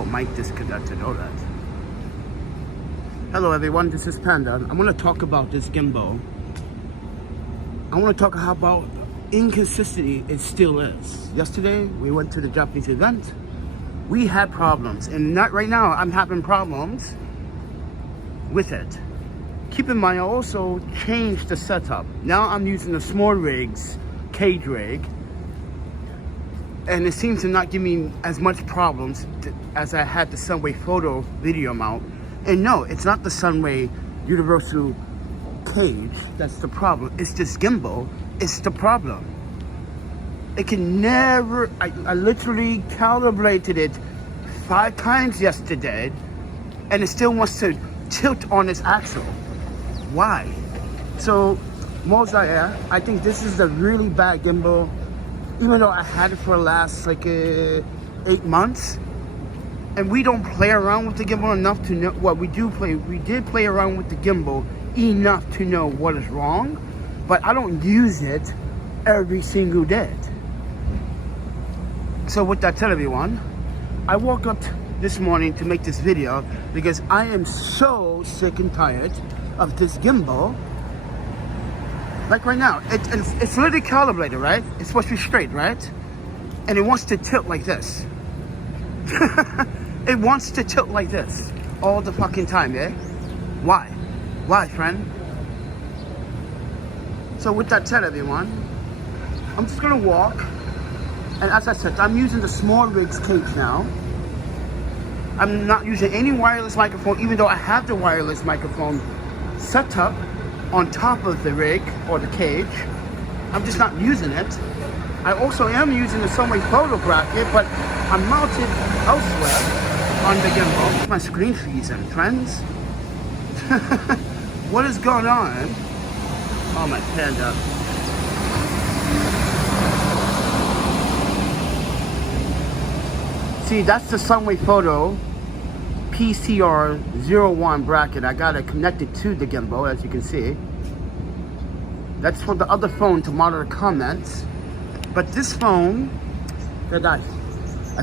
Oh, mic disconnected, all right. Hello everyone, this is Panda. I'm gonna talk about this gimbal. I wanna talk about inconsistency it still is. Yesterday, we went to the Japanese event. We had problems, and not right now, I'm having problems with it. Keep in mind, I also changed the setup. Now I'm using the small rigs, cage rig, and it seems to not give me as much problems as I had the Sunway photo video mount. And no, it's not the Sunway universal cage that's the problem. It's this gimbal, it's the problem. It can never, I literally calibrated it 5 times yesterday, and it still wants to tilt on its axle. Why? So, MOZA, I think this is a really bad gimbal. Even though I had it for the last like 8 months, and we don't play around with the gimbal enough to know what we did play around with the gimbal enough to know what is wrong, but I don't use it every single day. So with that said, everyone, I woke up this morning to make this video because I am so sick and tired of this gimbal. Like right now, it's literally calibrated, right? It's supposed to be straight, right? And it wants to tilt like this. It wants to tilt like this all the fucking time, eh? Why? Why, friend? So with that said, everyone, I'm just gonna walk. And as I said, I'm using the small rigs cage now. I'm not using any wireless microphone, even though I have the wireless microphone set up on top of the rig or the cage. I'm just not using it. I also am using the Sunway photo bracket, but I'm mounted elsewhere on the gimbal. My screen freezing, friends. What is going on? Oh, my Panda. See, that's the Sunway photo PCR01 bracket. I got it connected to the gimbal, as you can see. That's for the other phone to monitor comments. But this phone, that I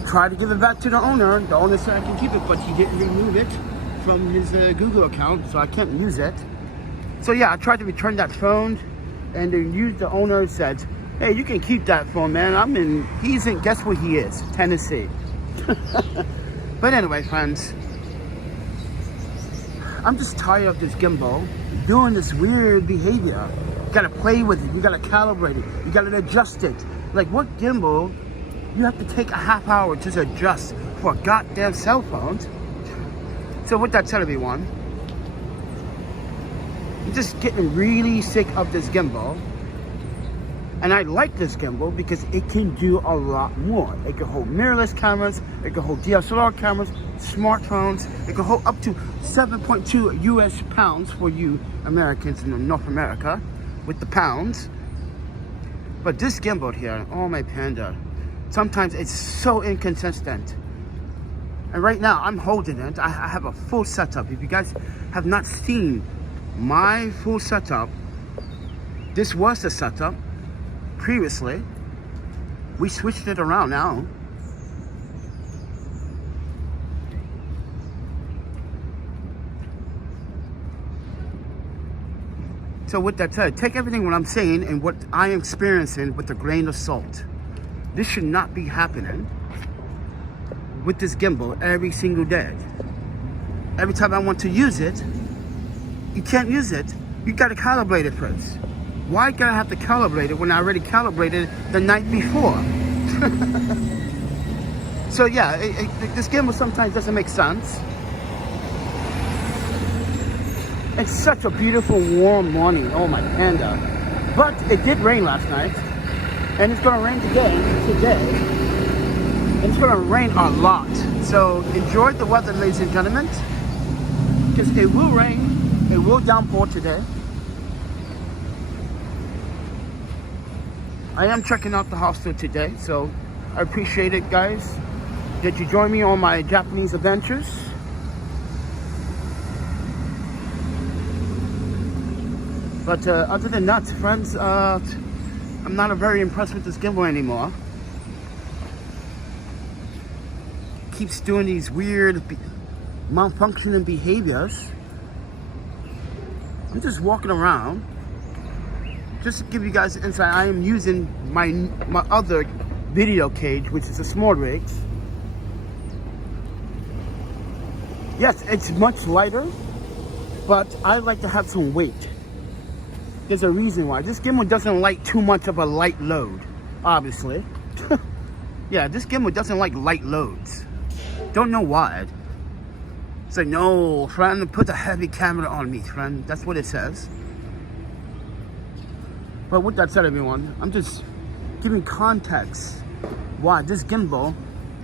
tried to give it back to the owner. The owner said I can keep it, but he didn't remove it from his Google account, so I can't use it. So yeah, I tried to return that phone, and the owner said, hey, you can keep that phone, man. He's in, guess where he is? Tennessee. But anyway, friends, I'm just tired of this gimbal doing this weird behavior. You gotta play with it, you gotta calibrate it, you gotta adjust it. Like, what gimbal you have to take a half hour to adjust for a goddamn cell phone? So with that said, everyone, I'm just getting really sick of this gimbal. And I like this gimbal because it can do a lot more. It can hold mirrorless cameras, it can hold DSLR cameras, smartphones, it can hold up to 7.2 US pounds for you Americans in North America with the pounds. But this gimbal here, oh my Panda, sometimes it's so inconsistent. And right now I'm holding it. I have a full setup. If you guys have not seen my full setup, this was the setup previously. We switched it around now. So with that said, take everything what I'm saying and what I am experiencing with a grain of salt. This should not be happening with this gimbal every single day. Every time I want to use it, you can't use it. You gotta calibrate it first. Why gotta have to calibrate it when I already calibrated it the night before? So yeah, this gimbal sometimes doesn't make sense. It's such a beautiful warm morning, oh my Panda. But it did rain last night, and it's gonna rain today, and it's gonna rain a lot. So enjoy the weather, ladies and gentlemen, because it will rain, it will downpour today. I am checking out the hostel today, so I appreciate it, guys, that you join me on my Japanese adventures. But other than that, friends, I'm not very impressed with this gimbal anymore. keeps doing these weird malfunctioning behaviors. I'm just walking around. Just to give you guys an insight, I am using my other video cage, which is a small rig. Yes, it's much lighter, but I like to have some weight. There's a reason why. This gimbal doesn't like too much of a light load, obviously. Yeah, this gimbal doesn't like light loads. Don't know why. It's like, no, friend, put a heavy camera on me, friend. That's what it says. But with that said, everyone, I'm just giving context why this gimbal,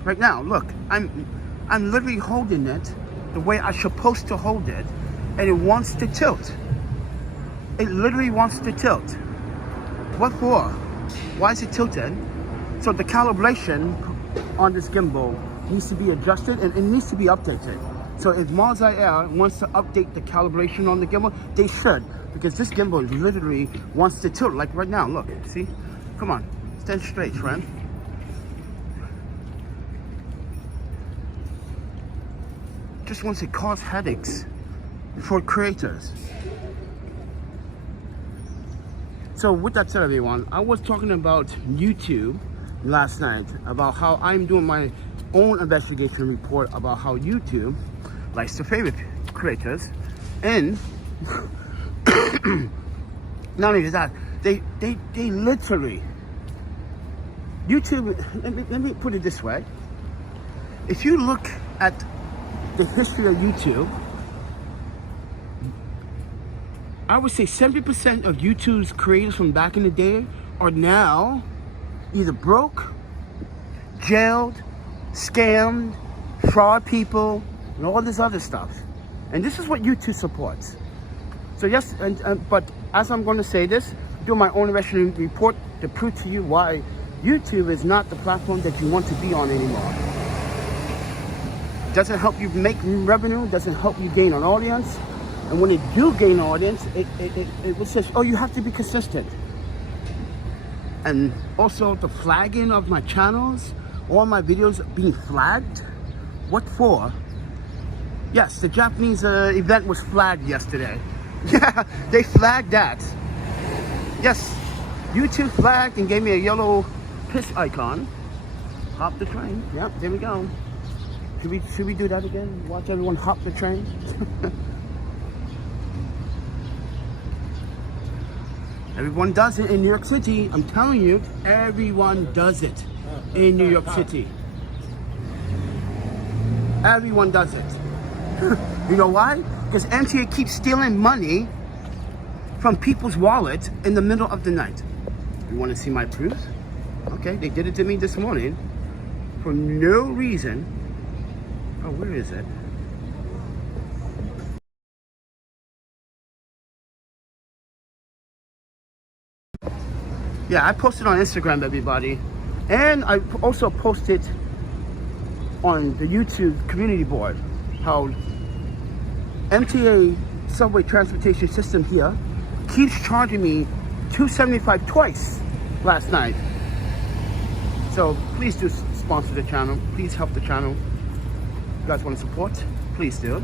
right now, look, I'm literally holding it the way I'm supposed to hold it, and it wants to tilt. It literally wants to tilt. What for? Why is it tilted? So the calibration on this gimbal needs to be adjusted and it needs to be updated. So if MOZA wants to update the calibration on the gimbal, they should, because this gimbal literally wants to tilt. Like right now, look, see? Come on, stand straight, friend. Just wants to cause headaches for creators. So with that said, everyone, I was talking about YouTube last night, about how I'm doing my own investigation report about how YouTube likes to favorite creators, and not only that, they literally, YouTube, let me put it this way, if you look at the history of YouTube, I would say 70% of YouTube's creators from back in the day are now either broke, jailed, scammed, fraud people, and all this other stuff. And this is what YouTube supports. So yes, but as I'm going to say this, do my own investigation report to prove to you why YouTube is not the platform that you want to be on anymore. Doesn't help you make revenue, doesn't help you gain an audience. And when it do gain an audience, it says, oh, you have to be consistent. And also the flagging of my channels, all my videos being flagged. What for? Yes, the Japanese event was flagged yesterday. Yeah, they flagged that. Yes, YouTube flagged and gave me a yellow piss icon. Hop the train. Yep, there we go. Should we do that again? Watch everyone hop the train? Everyone does it in New York City. I'm telling you, everyone does it in New York City. Everyone does it. You know why? Because MTA keeps stealing money from people's wallets in the middle of the night. You want to see my proof? Okay, they did it to me this morning for no reason. Oh, where is it? Yeah, I posted on Instagram, everybody. And I also posted on the YouTube community board how MTA subway transportation system here keeps charging me $275 twice last night. So please do sponsor the channel. Please help the channel. If you guys want to support, please do.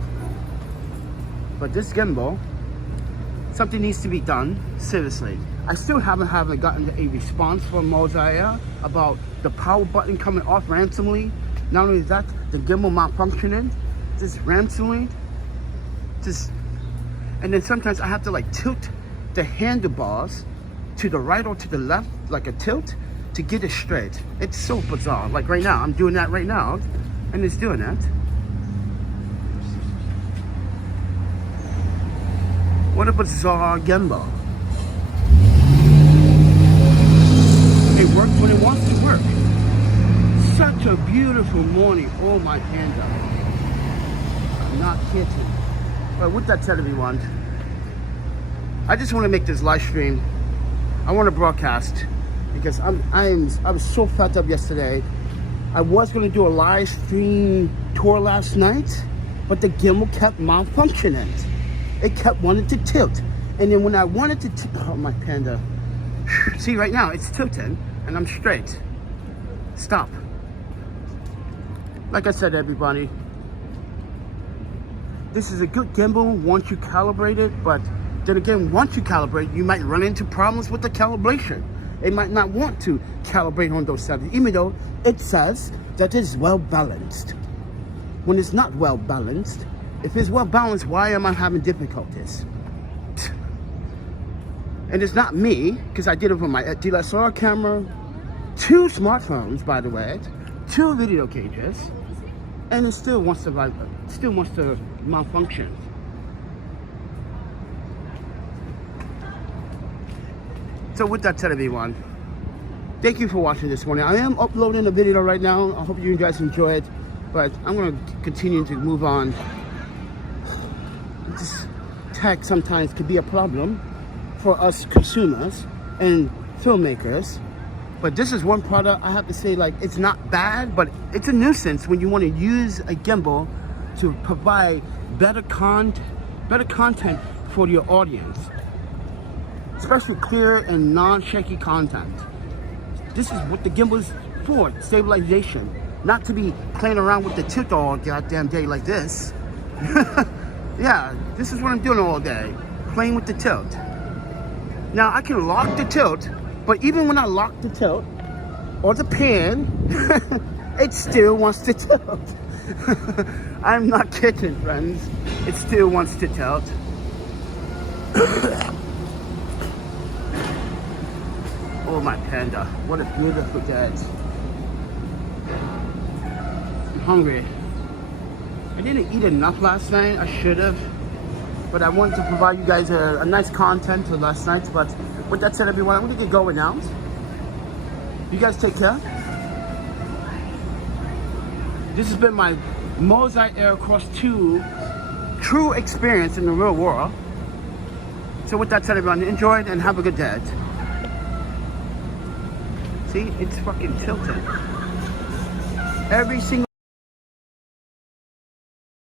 But this gimbal, something needs to be done, seriously. I still haven't gotten a response from MOZA about the power button coming off randomly. Not only that, the gimbal malfunctioning, just randomly. And then sometimes I have to like tilt the handlebars to the right or to the left, like a tilt, to get it straight. It's so bizarre. Like right now, I'm doing that right now, and it's doing that. What a bizarre gimbal. It works when it wants to work. Such a beautiful morning. Oh my panda. I'm not kidding. But with that said, everyone, I just want to make this live stream. I want to broadcast because I was so fed up yesterday. I was going to do a live stream tour last night, but the gimbal kept malfunctioning. It kept wanting to tilt. And then when I wanted to, oh my panda. See right now, it's tilting and I'm straight. Stop. like I said, everybody, this is a good gimbal once you calibrate it, but then again, once you calibrate, you might run into problems with the calibration. It might not want to calibrate on those settings, even though it says that it's well balanced. When it's not well balanced, if it's well balanced, why am I having difficulties? And it's not me, because I did it with my DSLR camera, 2 smartphones, by the way, 2 video cages, and it still wants to malfunction. So with that said, everyone, thank you for watching this morning. I am uploading a video right now. I hope you guys enjoy it, but I'm going to continue to move on. This tech sometimes can be a problem for us consumers and filmmakers, but this is one product I have to say, like, it's not bad, but it's a nuisance when you want to use a gimbal to provide better content for your audience, especially clear and non-shaky content. This is what the gimbal is for, stabilization, not to be playing around with the tilt all goddamn day like this. Yeah, this is what I'm doing all day, playing with the tilt. Now I can lock the tilt, but even when I lock the tilt or the pan, it still wants to tilt. I'm not kidding, friends. It still wants to tilt. Oh, my panda. What a beautiful day. I'm hungry. I didn't eat enough last night. I should have. But I wanted to provide you guys a nice content for last night. But with that said, everyone, I'm going to get going now. You guys take care. This has been my MOZA AIRCROSS 2 true experience in the real world. So with that said, everyone, enjoy it and have a good day. See, it's fucking tilted. Every single